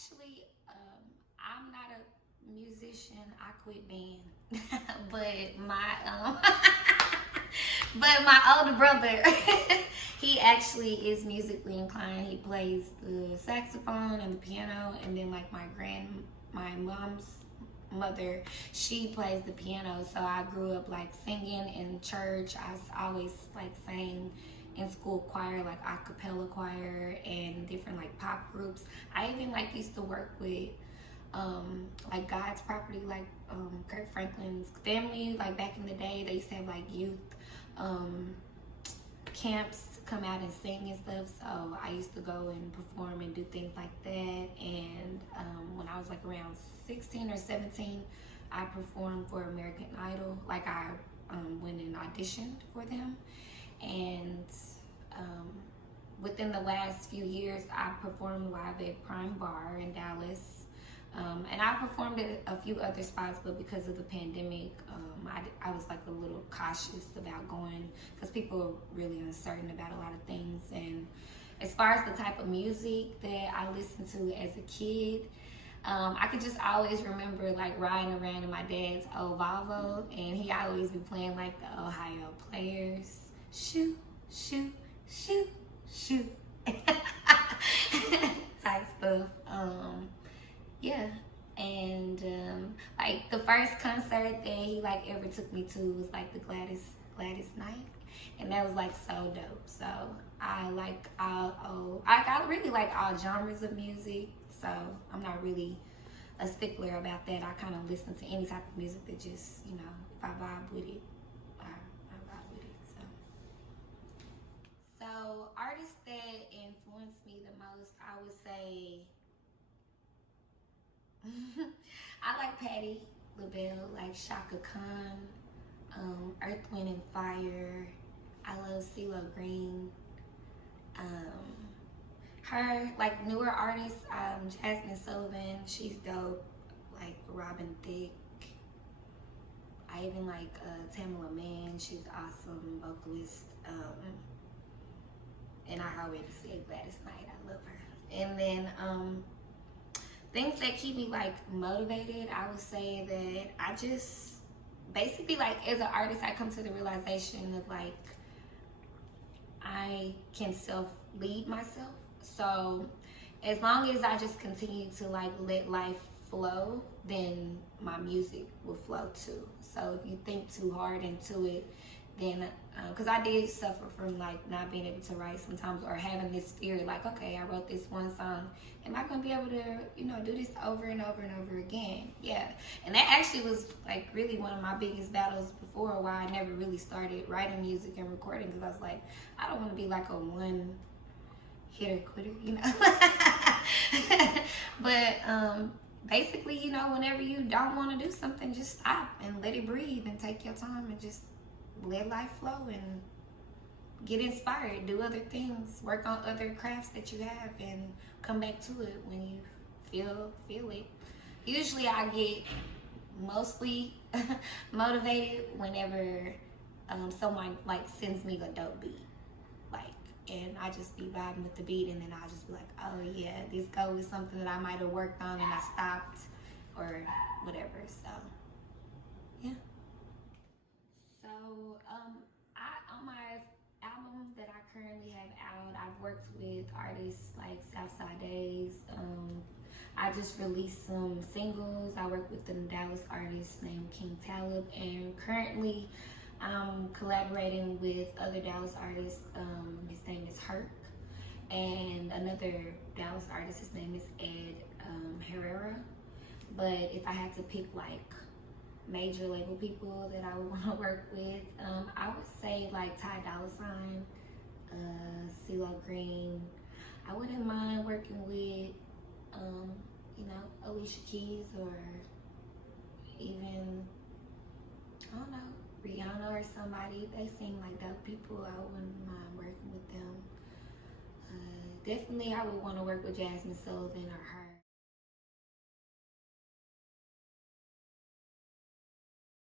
Actually, I'm not a musician. I quit band, but but my older brother, he actually is musically inclined. He plays the saxophone and the piano, and then like my mom's mother, she plays the piano. So I grew up like singing in church. I always like sang in school choir, like a cappella choir and different like pop groups. I even like used to work with like God's Property, like Kirk Franklin's family. Like back in the day, they used to have like youth camps to come out and sing and stuff. So I used to go and perform and do things like that. And when I was like around 16 or 17, I performed for American Idol. Like I went and auditioned for them. And within the last few years, I performed live at Prime Bar in Dallas. And I performed at a few other spots, but because of the pandemic, I was like a little cautious about going because people were really uncertain about a lot of things. And as far as the type of music that I listened to as a kid, I could just always remember like riding around in my dad's old Volvo, and he always be playing like the Ohio Players. Shoot, shoot, shoot, shoot. Type stuff. Yeah. And like the first concert that he like ever took me to was like the Gladys night, and that was like so dope. So I really like all genres of music, so I'm not really a stickler about that. I kind of listen to any type of music that just, you know, if I vibe with it, I vibe with it. So artists that influenced me the most, I would say I like Patti LaBelle, like Shaka Khan, Earth, Wind and Fire. I love CeeLo Green. Her like newer artists, Jasmine Sullivan, she's dope. Like Robin Thicke. I even like Tamala Mann, she's awesome vocalist. And I already said Gladys Knight, I love her. And then things that keep me like motivated, I would say that I just basically like as an artist, I come to the realization of like I can self-lead myself. So as long as I just continue to like let life flow, then my music will flow too. So if you think too hard into it, then because I did suffer from like not being able to write sometimes, or having this fear like, okay, I wrote this one song, am I gonna be able to, you know, do this over and over and over again? Yeah. And that actually was like really one of my biggest battles before, why I never really started writing music and recording, because I was like, I don't want to be like a one hitter quitter, you know. But basically, you know, whenever you don't want to do something, just stop and let it breathe and take your time and just let life flow and get inspired, do other things, work on other crafts that you have, and come back to it when you feel it. Usually I get mostly motivated whenever someone like sends me a dope beat, like, and I just be vibing with the beat, and then I'll just be like, oh yeah, this goal is something that I might have worked on and I stopped or whatever. So yeah. So on my album that I currently have out, I've worked with artists like Southside Days. I just released some singles. I work with a Dallas artist named King Talib, and currently I'm collaborating with other Dallas artists. His name is Herc, and another Dallas artist, his name is Ed Herrera. But if I had to pick like major label people that I would want to work with, I would say like Ty Dolla Sign, CeeLo Green. I wouldn't mind working with, you know, Alicia Keys, or even, I don't know, Rihanna or somebody. They seem like dope people. I wouldn't mind working with them. Definitely I would want to work with Jasmine Sullivan or her.